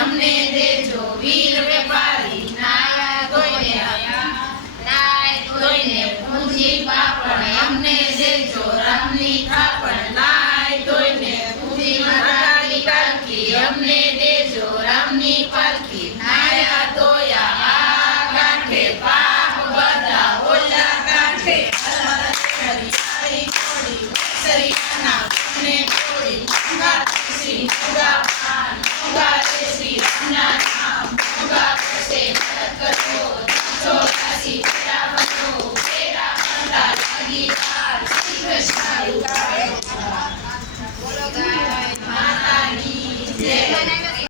અમને દેજો વીર વેપારી નાય ધોઈને પૂંજી પાપણ અમને દેજો રામની થાપણ નાય ધોઈને પૂંજી માતાની પાલકી અમને દેજો રામની પાલકી નાયા ધોયા આ કાંઠે પાપ બધા ઓલા કાંઠે હરી હરી છોડી સરિયાના ને છોડી ગંગા શ્રી ગંગા પાન ગંગા શ્રી રામના નામ ગંગા से